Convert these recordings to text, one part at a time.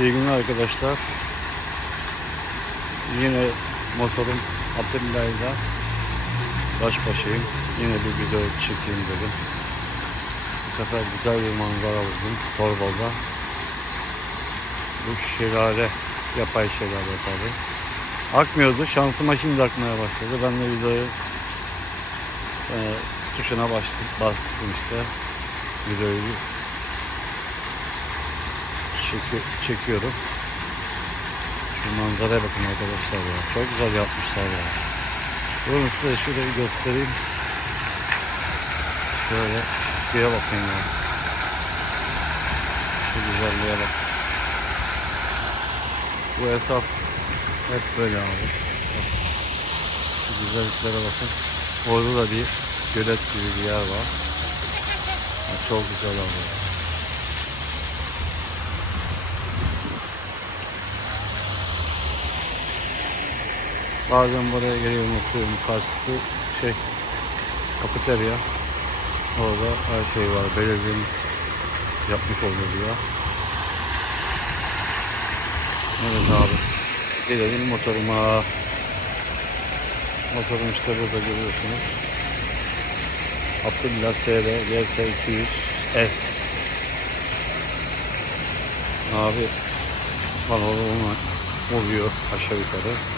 İyi günler arkadaşlar. Yine motorum Atilla'yla baş başayım. Yine bir video çekeyim dedim. Bu sefer güzel bir manzara buldum Torbalı'da. Bu şelale, yapay şelale tabi. Akmıyordu. Şansıma şimdi akmaya başladı. Ben de videoyu e, tuşuna bastım işte. Videoyu çeki- çekiyorum. Şu manzaraya bakın arkadaşlar ya. Çok güzel yapmışlar ya. Durun size şurayı göstereyim. Şöyle şuraya bakın ya. Şu güzelliğe bak. Bu etraf hep böyle abi. Şu güzelliklere bakın. Orada da bir gölet gibi bir yer var. Çok güzel abi. Bazen buraya geliyorum oturuyorum. Karşısı şey kafeterya. Orada her şey var. Belediyenin yapmış olduğu ya. Evet abi. Gelelim motoruma. Motorum işte burada görüyorsunuz. Abdullah SR GT 200 S. Abi bana onu vuruyor aşağı yukarı.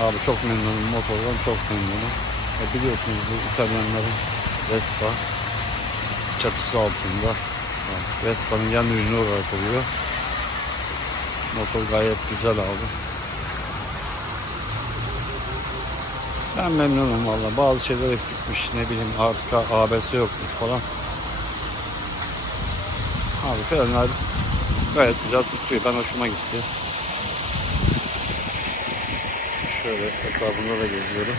Abi çok memnunum motordan çok memnunum. E biliyorsunuz bu İtalyanların Vespa çatısı altında. Vespa'nın yan ürünü olarak oluyor. Motor gayet güzel abi. Ben memnunum valla. Bazı şeyler eksikmiş. Ne bileyim artık ABS yokmuş falan. Abi frenler gayet güzel tutuyor. Ben hoşuma gitti. Şöyle etrafında da geziyorum.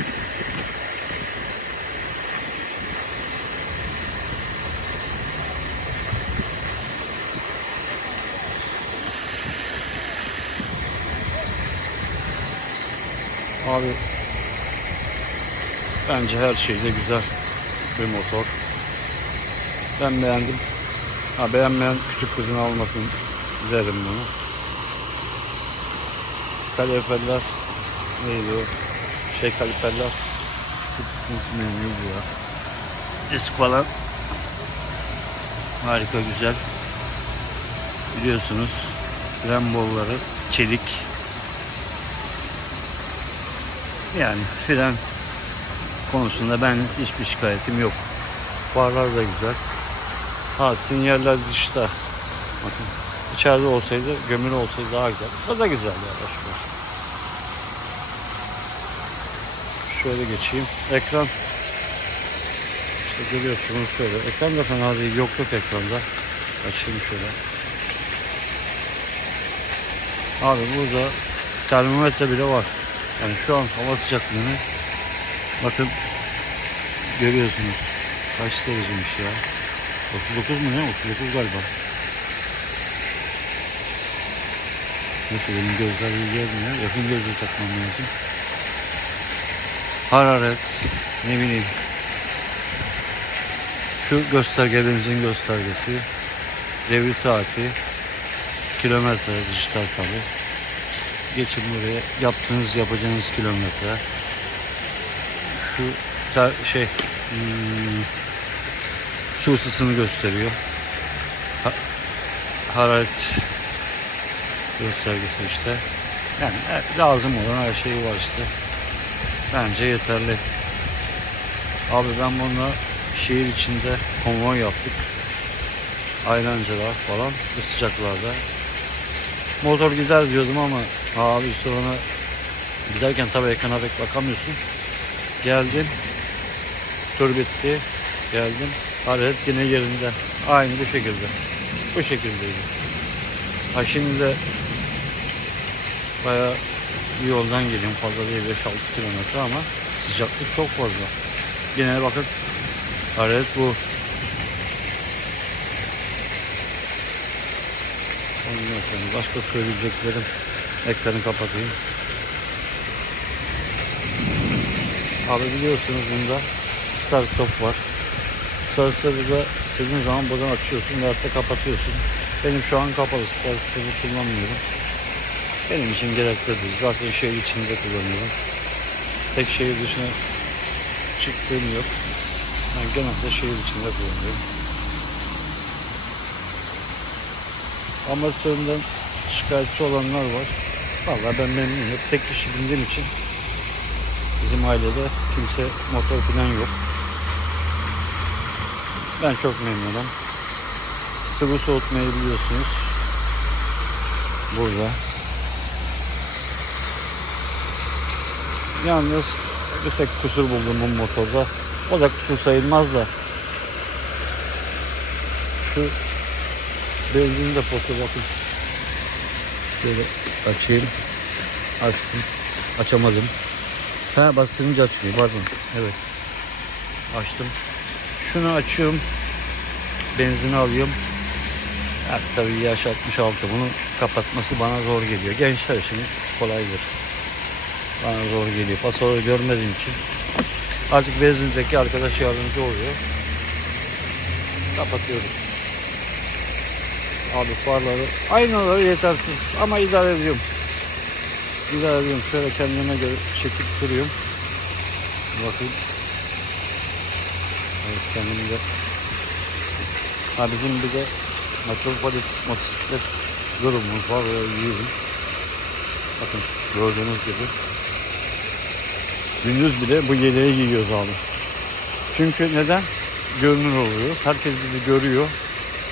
Abi bence her şeyde güzel bir motor. Ben beğendim. Ha beğenmeyen küçük kızını almasın derim bunu. Kaliferler neydi o? Şey kaliferler sıkıntı neydi ya? Disk falan harika güzel. Biliyorsunuz fren çelik. Yani fren konusunda ben hiçbir şikayetim yok. Farlar da güzel. Ha sinyaller dışta. Bakın içeride olsaydı gömülü olsaydı daha güzel. Bu da güzel ya Şöyle geçeyim. Ekran işte görüyorsunuz şöyle. Ekran da fena değil. Yokluk ekranda. Açayım şöyle. Abi burada termometre bile var. Yani şu an hava sıcaklığını bakın görüyorsunuz. Kaç dereceymiş ya? 39 mu ne? 39 galiba. Nasıl benim gözler iyi gelmiyor. Yakın gözlüğü takmam lazım. Hararet, ne bileyim. Şu göstergelerimizin göstergesi. Devir saati. Kilometre dijital tabi. Geçin buraya. Yaptığınız yapacağınız kilometre. Şu şey hmm, su ısısını gösteriyor. Ha- hararet göstergesi işte. Yani e, lazım olan her şey var işte. Bence yeterli. Abi ben bununla şehir içinde konvoy yaptık. Ayrancılar falan bu sıcaklarda. Motor gider diyordum ama abi sonra giderken tabii ekrana pek bakamıyorsun. Geldim. Tur bitti. Geldim. Hararet yine yerinde. Aynı bu şekilde. Bu şekildeydi. Ha şimdi de bayağı bir yoldan geliyorum. Fazla değil 5-6 kilometre ama sıcaklık çok fazla. Yine bakın hararet bu. Ondan sonra başka söyleyeceklerim ekranı kapatayım. Abi biliyorsunuz bunda start stop var. Start stop'u da istediğin zaman buradan açıyorsun da kapatıyorsun. Benim şu an kapalı spor kitabı kullanmıyorum. Benim için gerekli değil. Zaten şehir içinde kullanıyorum. Tek şehir dışına çıktığım yok. Ben genelde şehir içinde kullanıyorum. Amatöründen şikayetçi olanlar var. Vallahi ben memnunum. Tek kişi bindiğim için bizim ailede kimse motor falan yok. Ben çok memnunum. Sıvı soğutmayı biliyorsunuz. Burada. Yalnız bir tek kusur buldum bu motorda. O da kusur sayılmaz da. Şu benzin deposu bakın. Şöyle açayım. Açtım. Açamadım. Ha basınca açmıyor pardon. Evet. Açtım. Şunu açıyorum. Benzini alıyorum. Ya, tabii yaş 66 bunu kapatması bana zor geliyor. Gençler için kolaydır. Bana zor geliyor. Pasoru görmediğim için. Azıcık benzindeki arkadaş yardımcı oluyor. Kapatıyorum. Abi farları aynaları yetersiz ama idare ediyorum. İdare ediyorum. Şöyle kendime göre çekip duruyorum. Bakın. Evet kendimde. Ha bizim bir de metropolis motosiklet durumumuz var. Böyle yiyoruz. Bakın gördüğünüz gibi. Gündüz bile bu yeleği giyiyoruz abi. Çünkü neden? Görünür oluyoruz. Herkes bizi görüyor.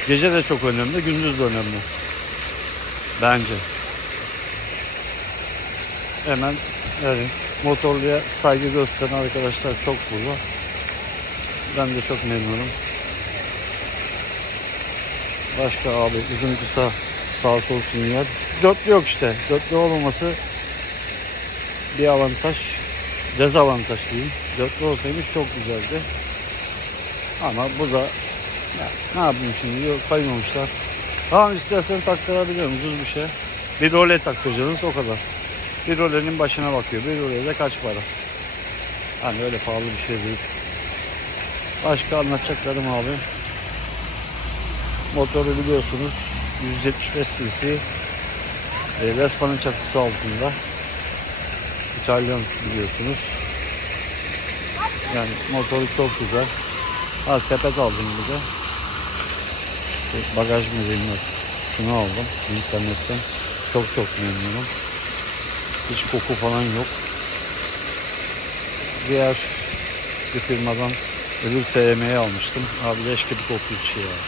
Gece de çok önemli, gündüz de önemli. Bence. Hemen yani motorluya saygı gösteren arkadaşlar çok burada. Ben de çok memnunum. Başka abi uzun kısa sağ sol sinyal. Dörtlü yok işte. Dörtlü olmaması bir avantaj. Dezavantaj diyeyim. Dörtlü olsaymış çok güzeldi. Ama bu da ya, ne yapayım şimdi yok koymamışlar. Tamam istersen taktırabilirim ucuz bir şey. Bir role taktıracaksınız o kadar. Bir rolenin başına bakıyor. Bir roleye de kaç para? Hani öyle pahalı bir şey değil. Başka anlatacaklarım abi. Motoru biliyorsunuz 175 cc e, Vespa'nın çatısı altında İtalyan biliyorsunuz. Yani motoru çok güzel. Ha sepet aldım bir bagaj deniyor şunu aldım internetten. Çok çok memnunum. Hiç koku falan yok. Diğer bir firmadan öbür SM'yi almıştım. Abi leş gibi kokuyor şey ya.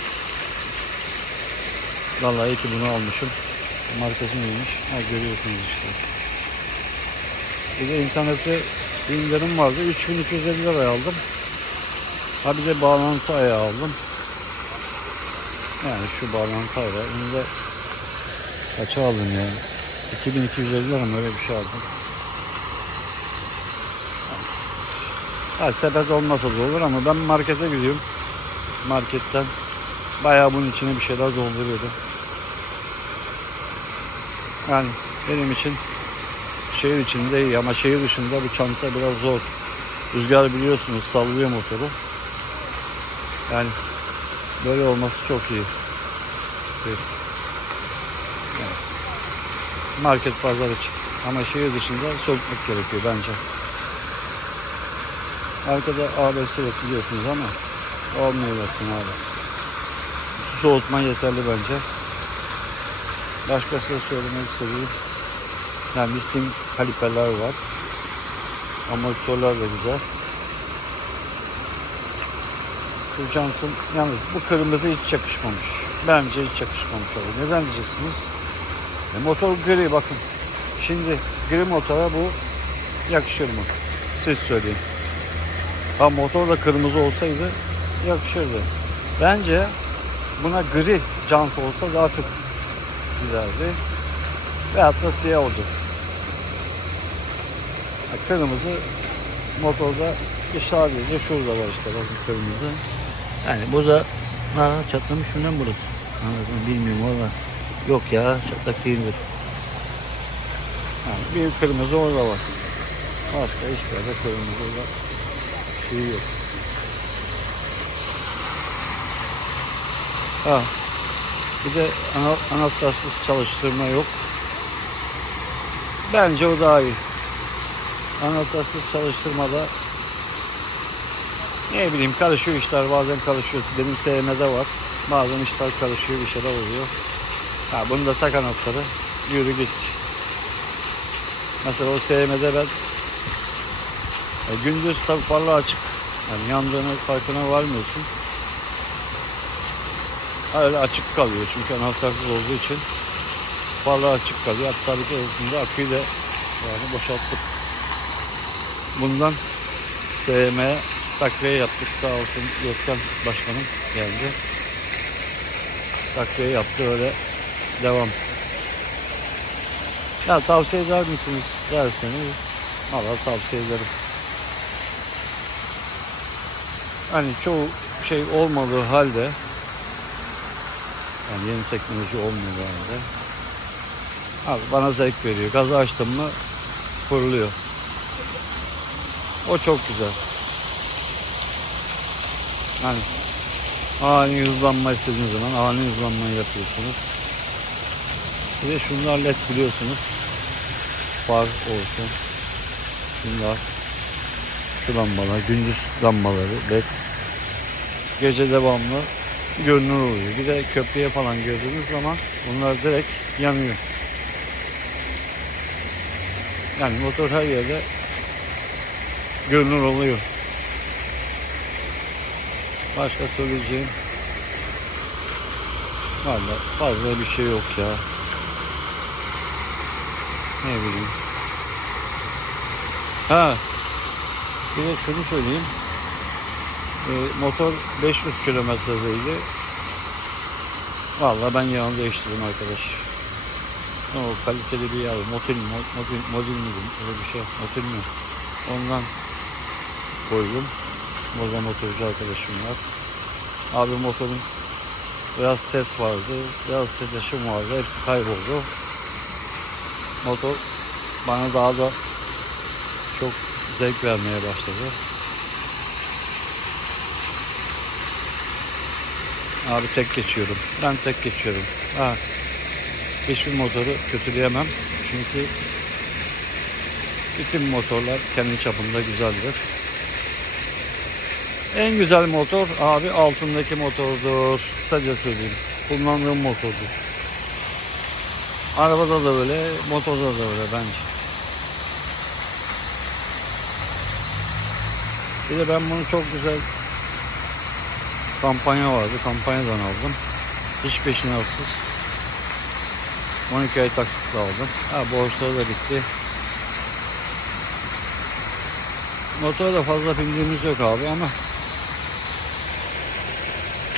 Vallahi iyi ki bunu almışım. Markası neymiş? Ha görüyorsunuz işte. Bir de internette bir indirim vardı. 3250 liraya aldım. Ha bir de bağlantı ayağı aldım. Yani şu bağlantı ayağı. Bunu da kaça aldım ya? 2250 lira mı öyle bir şey aldım. Ha sepet olmasa da olur ama ben markete gidiyorum. Marketten bayağı bunun içine bir şeyler dolduruyordum. Yani benim için şehir içinde iyi ama şehir dışında bu çanta biraz zor. Rüzgar biliyorsunuz sallıyor motoru. Yani böyle olması çok iyi. Evet. Market pazar için. Ama şehir dışında sökmek gerekiyor bence. Arkada ABS yok biliyorsunuz ama olmuyor bakın abi. Soğutma yeterli bence. Başka size söylemek istediğim yani misim kaliperler var. Amortisörler de güzel. Jantın yalnız bu kırmızı hiç yakışmamış. Bence hiç yakışmamış abi. Neden diyeceksiniz? E, motor gri bakın. Şimdi gri motora bu yakışır mı? Siz söyleyin. Ha motor da kırmızı olsaydı yakışırdı. Bence buna gri jant olsa daha çok güzeldi. Veyahut da siyah oldu. Kırmızı motorda bir sadece şurada var işte bakın kırmızı. Yani bu da ha, çatlamış mı lan burası? Anladım bilmiyorum valla. Yok ya çatlak değildir. Yani bir kırmızı orada var. Başka hiçbir yerde kırmızı da şey yok. Ha. Bir de ana, anahtarsız çalıştırma yok. Bence o daha iyi. Anahtarsız çalıştırmada ne bileyim karışıyor işler bazen karışıyor. Benim SM'de var. Bazen işler karışıyor bir şeyler oluyor. Ha bunu da tak anahtarı. Yürü git. Mesela o SM'de ben e, gündüz tabi parlağı açık. Yani yandığını farkına varmıyorsun. Öyle açık kalıyor çünkü anahtarsız olduğu için parlağı açık kalıyor. Hatta bir keresinde aküyü de yani boşalttık. Bundan SM'ye takviye yaptık. Sağ olsun Gökhan Başkanım geldi. Takviye yaptı öyle devam. Ya tavsiye eder misiniz derseniz valla tavsiye ederim. Hani çoğu şey olmadığı halde yani yeni teknoloji olmadığı halde abi bana zevk veriyor. Gazı açtım mı fırlıyor. O çok güzel. Hani ani hızlanma istediğiniz zaman ani hızlanmayı yapıyorsunuz. Bir de şunlar led biliyorsunuz. Far olsun. Şunlar. Şu lambalar, gündüz lambaları, led. Gece devamlı görünür oluyor. Bir de köprüye falan gördüğünüz zaman bunlar direkt yanıyor. Yani motor her yerde görünür oluyor. Başka söyleyeceğim Valla fazla bir şey yok ya. Ne bileyim. Ha. Bir de şunu söyleyeyim. Ee, motor 500 kilometredeydi. Valla ben yağını değiştirdim arkadaş. O kaliteli bir yağ. Motil, mo- motil, modil mi? Öyle bir şey. Motil mi? Ondan koydum. Moza motorcu arkadaşım var. Abi motorun biraz ses vardı, biraz titreşim vardı. Hepsi kayboldu. Motor bana daha da çok zevk vermeye başladı. Abi tek geçiyorum. Ben tek geçiyorum. Ha. Hiçbir motoru kötüleyemem. Çünkü bütün motorlar kendi çapında güzeldir. En güzel motor abi altındaki motordur. Kısaca söyleyeyim. Kullandığım motordur. Arabada da öyle, motorda da öyle bence. Bir de ben bunu çok güzel kampanya vardı. Kampanyadan aldım. Hiç peşinatsız. 12 ay taksitle aldım. Ha borçları da bitti. Motora da fazla bildiğimiz yok abi ama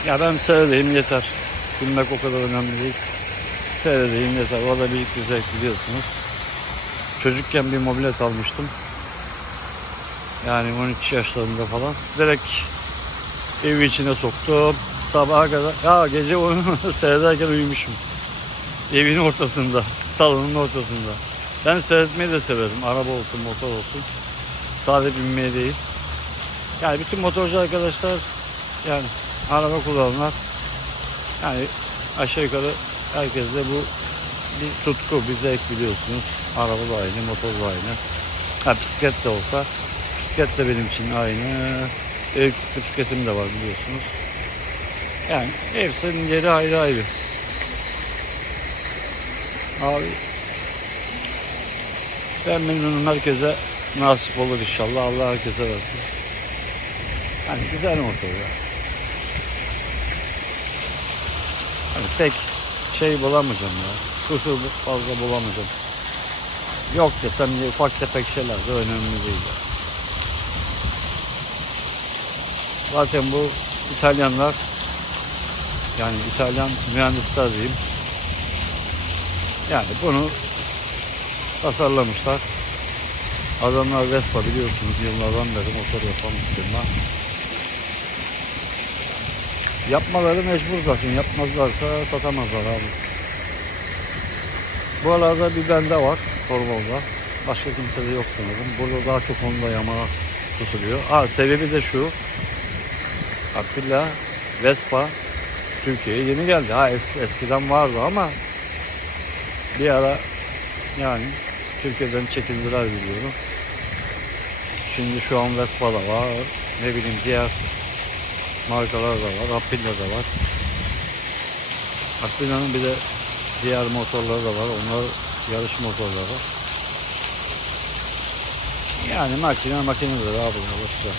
ya ben seyredeyim yeter. Bilmek o kadar önemli değil. Seyredeyim yeter. O da büyük bir zevk biliyorsunuz. Çocukken bir mobilet almıştım. Yani 13 yaşlarında falan. Direkt evi içine soktum. Sabaha kadar. Ya gece onu seyrederken uyumuşum. Evin ortasında. Salonun ortasında. Ben seyretmeyi de severim. Araba olsun, motor olsun. Sadece binmeye değil. Yani bütün motorcu arkadaşlar yani araba kullananlar yani aşağı yukarı herkeste bu bir tutku, bir zevk biliyorsunuz. Araba da aynı, motor da aynı. Ha bisiklet de olsa bisiklet de benim için aynı. Elektrikli bisikletim de var biliyorsunuz. Yani hepsinin yeri ayrı ayrı. Abi ben memnunum herkese nasip olur inşallah. Allah herkese versin. Hani güzel motor ya. Hani pek şey bulamayacağım ya. Kusur fazla bulamayacağım. Yok desem ufak tefek şeyler de önemli değil. Zaten bu İtalyanlar yani İtalyan mühendisler diyeyim. Yani bunu tasarlamışlar. Adamlar Vespa biliyorsunuz yıllardan beri motor yapan firma. Yapmaları mecbur zaten. Yapmazlarsa satamazlar abi. Buralarda bir bende var. Torval'da. Başka kimsede yok sanırım. Burada daha çok Honda Yamaha tutuluyor. Ha sebebi de şu. Atilla Vespa Türkiye'ye yeni geldi. Ha es- eskiden vardı ama bir ara yani Türkiye'den çekildiler biliyorum. Şimdi şu an Vespa da var. Ne bileyim diğer markalar da var. Apilla da var. Apilla'nın bir de diğer motorları da var. Onlar yarış motorları. Yani makine makinedir abi ver.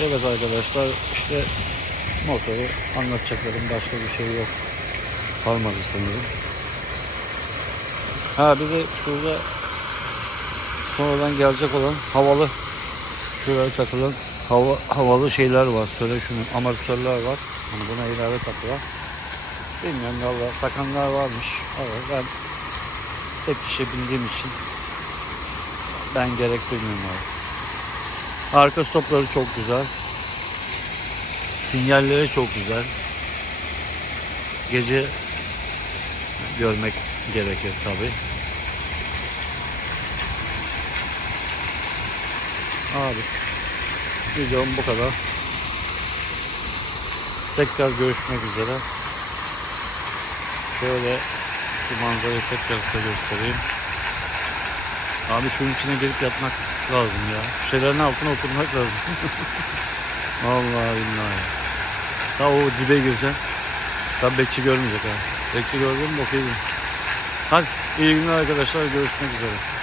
Evet arkadaşlar işte motoru anlatacaklarım başka bir şey yok. Kalmadı sanırım. Ha bir de şurada sonradan gelecek olan havalı şuraya takılan hava, havalı şeyler var. Söyle şunu amortisörler var. Hani buna ilave takılan. Bilmiyorum valla takanlar varmış. Evet ben tek kişi bindiğim için ben gerek duymuyorum abi. Arka stopları çok güzel. Sinyalleri çok güzel. Gece görmek gerekir tabi. Abi videom bu kadar. Tekrar görüşmek üzere. Şöyle şu manzarayı tekrar size göstereyim. Abi şunun içine girip yatmak lazım ya. Şeylerin altına oturmak lazım. Vallahi billahi. Daha o dibe girsen. Tabi bekçi görmeyecek ha. Bekçi gördün mü okey. Hadi iyi günler arkadaşlar görüşmek üzere.